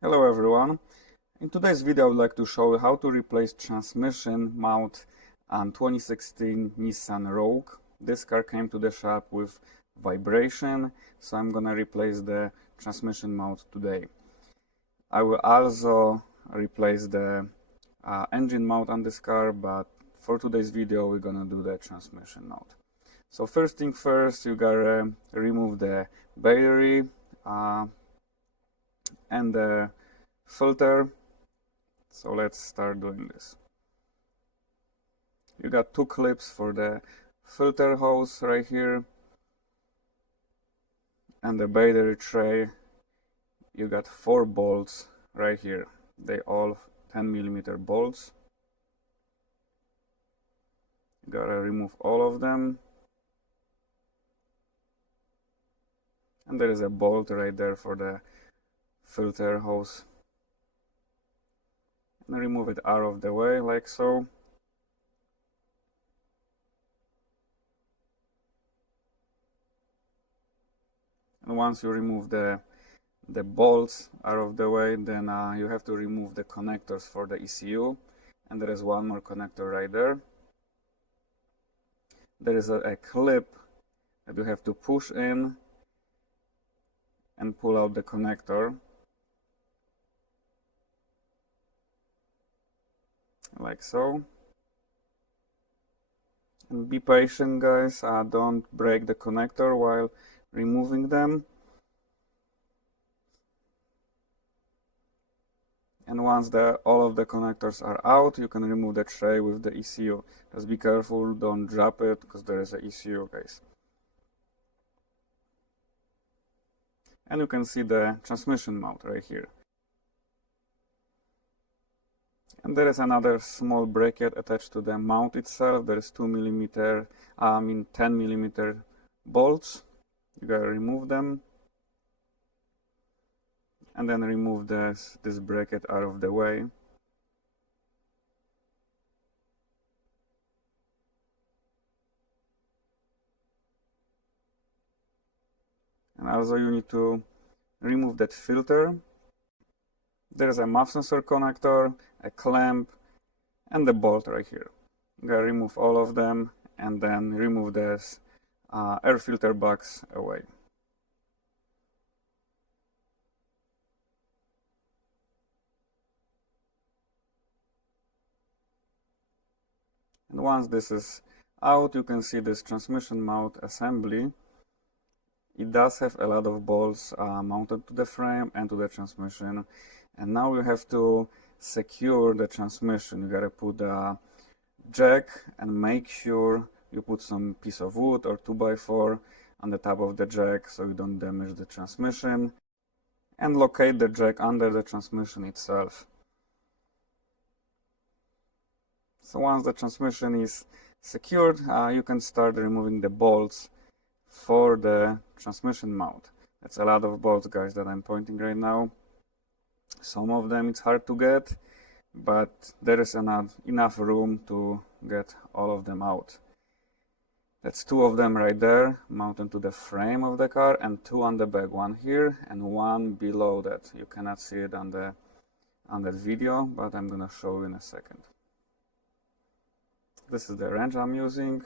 Hello everyone. In today's video I would like to show you how to replace transmission mount on 2016 Nissan Rogue. This car came to the shop with vibration, so I'm gonna replace the transmission mount today. I will also replace the engine mount on this car, but for today's video we're gonna do the transmission mount. So first thing first, you gotta remove the battery and the filter. So let's start doing this. You got two clips for the filter hose right here, and the battery tray. You got 4 bolts right here. They all 10mm bolts. You gotta remove all of them, and there is a bolt right there for the filter hose. And remove it out of the way like so. And once you remove the bolts out of the way, then you have to remove the connectors for the ECU, and there is one more connector right there. There is a clip that you have to push in and pull out the connector like so. And be patient, guys, don't break the connector while removing them. And once all of the connectors are out, you can remove the tray with the ECU. Just be careful, don't drop it, because there is an ECU, guys. And you can see the transmission mount right here. And there is another small bracket attached to the mount itself. There is 10mm bolts. You gotta remove them. And then remove this bracket out of the way. And also you need to remove that filter. There is a MUF sensor connector, a clamp, and the bolt right here. You gotta remove all of them and then remove this air filter box away. And once this is out, you can see this transmission mount assembly. It does have a lot of bolts mounted to the frame and to the transmission. And now you have to secure the transmission. You gotta put a jack and make sure you put some piece of wood or 2x4 on the top of the jack so you don't damage the transmission. And locate the jack under the transmission itself. So once the transmission is secured, you can start removing the bolts for the transmission mount. That's a lot of bolts, guys, that I'm pointing right now. Some of them it's hard to get, but there is enough room to get all of them out. That's 2 of them right there, mounted to the frame of the car, and 2 on the back, one here and one below that. You cannot see it on that video, but I'm gonna show you in a second. This is the wrench I'm using.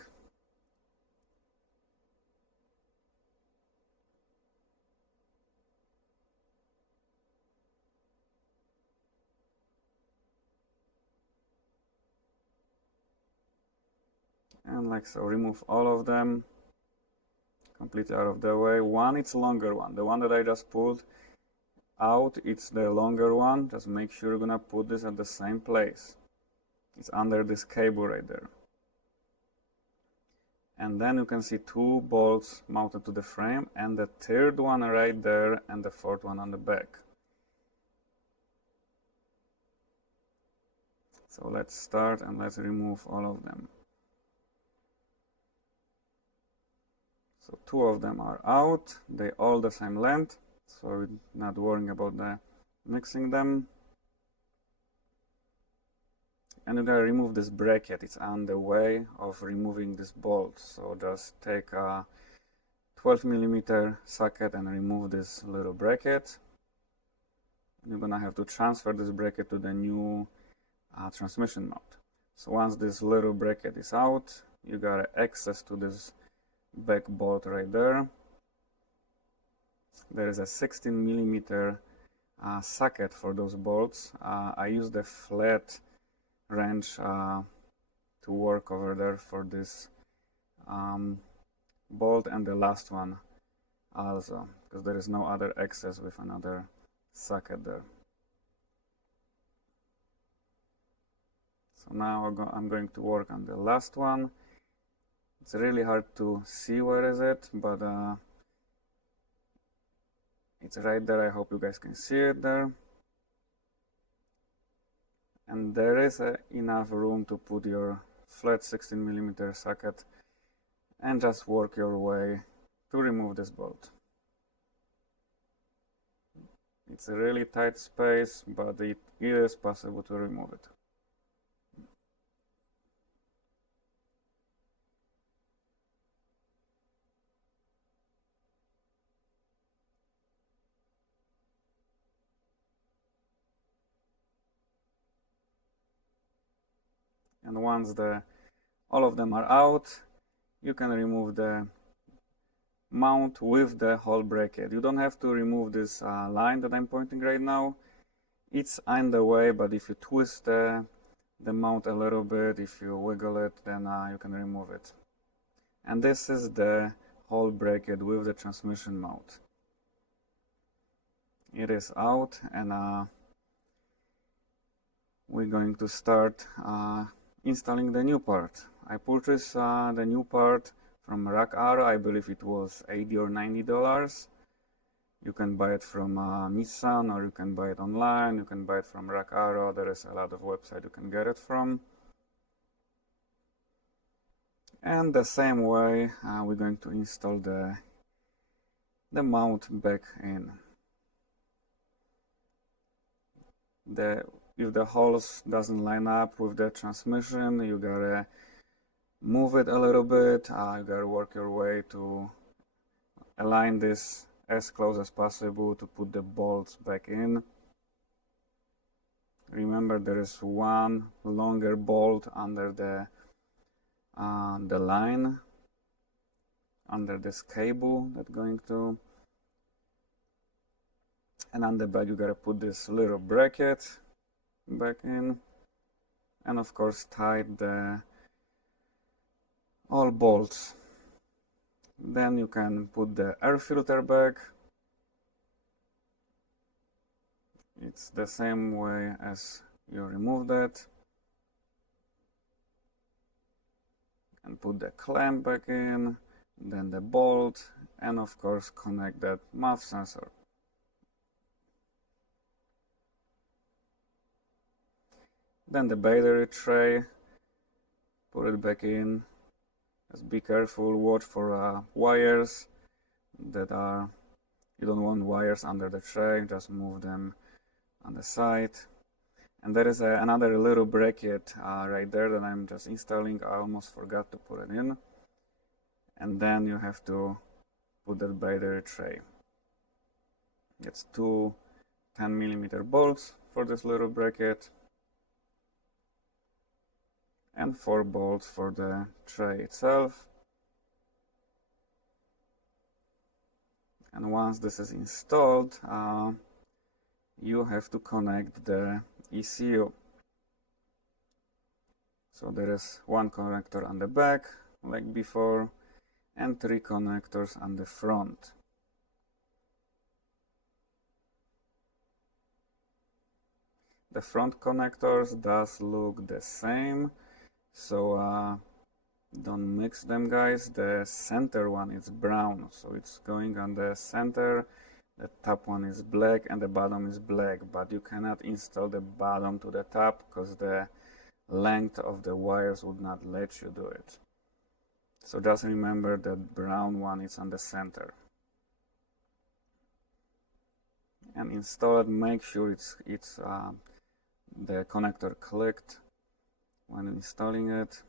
And like so, remove all of them completely out of the way. One, it's longer one. The one that I just pulled out, it's the longer one. Just make sure you're gonna put this at the same place. It's under this cable right there. And then you can see 2 bolts mounted to the frame, and the 3rd one right there, and the 4th one on the back. So let's start and let's remove all of them. So 2 of them are out. They all the same length, so we're not worrying about mixing them. And you gotta remove this bracket. It's on the way of removing this bolt. So just take a 12mm socket and remove this little bracket. you're gonna have to transfer this bracket to the new transmission mount. So once this little bracket is out, you got access to this back bolt right there. There is a 16 millimeter socket for those bolts. I used a flat wrench to work over there for this bolt and the last one also, because there is no other access with another socket there. So now I'm going to work on the last one. It's really hard to see where is it, but it's right there. I hope you guys can see it there. And there is enough room to put your flat 16 millimeter socket and just work your way to remove this bolt. It's a really tight space, but it is possible to remove it. And once all of them are out, you can remove the mount with the whole bracket. You don't have to remove this line that I'm pointing right now. It's in the way, but if you twist the mount a little bit, if you wiggle it, then you can remove it. And this is the whole bracket with the transmission mount. It is out, and we're going to start installing the new part. I purchased the new part from Rack Arrow. I believe it was $80 or $90. You can buy it from Nissan, or you can buy it online. You can buy it from Rack Arrow. There is a lot of websites you can get it from. And the same way, we're going to install the mount back in. If the holes doesn't line up with the transmission, you gotta move it a little bit. You gotta work your way to align this as close as possible to put the bolts back in. Remember, there is one longer bolt under the line, under this cable that's going to, and on the back you gotta put this little bracket back in, and of course tight all bolts. Then you can put the air filter back. It's the same way as you removed it, and put the clamp back in, then the bolt, and of course connect that MUF sensor. Then the battery tray, put it back in. Just be careful, watch for wires that are, you don't want wires under the tray, just move them on the side. And there is another little bracket right there that I'm just installing. I almost forgot to put it in. And then you have to put that battery tray. It's two 10 millimeter bolts for this little bracket, and 4 bolts for the tray itself. And once this is installed, you have to connect the ECU. So there is one connector on the back, like before, and 3 connectors on the front. The front connectors does look the same, so don't mix them, guys. The center one is brown, so it's going on the center. The top one is black and the bottom is black, but you cannot install the bottom to the top because the length of the wires would not let you do it. So just remember that brown one is on the center. And install it, make sure it's the connector clicked when installing it.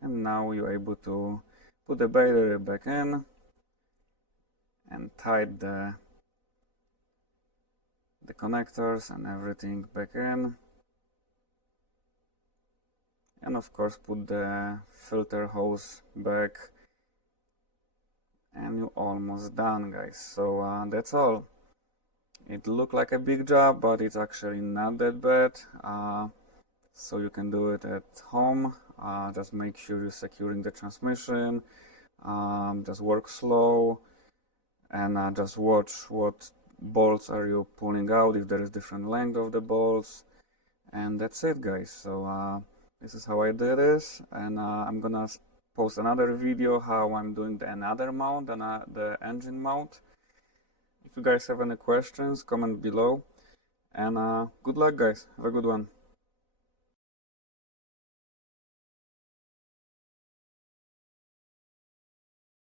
And now you're able to put the battery back in, and tight the connectors and everything back in, and of course put the filter hose back, and you're almost done, guys. So that's all. It looked like a big job, but it's actually not that bad. So you can do it at home. Just make sure you're securing the transmission. Just work slow, and just watch what bolts are you pulling out, if there is different length of the bolts, and that's it, guys. So this is how I did this, and I'm gonna post another video how I'm doing the another mount, and the engine mount. If you guys have any questions, comment below, and good luck, guys. Have a good one.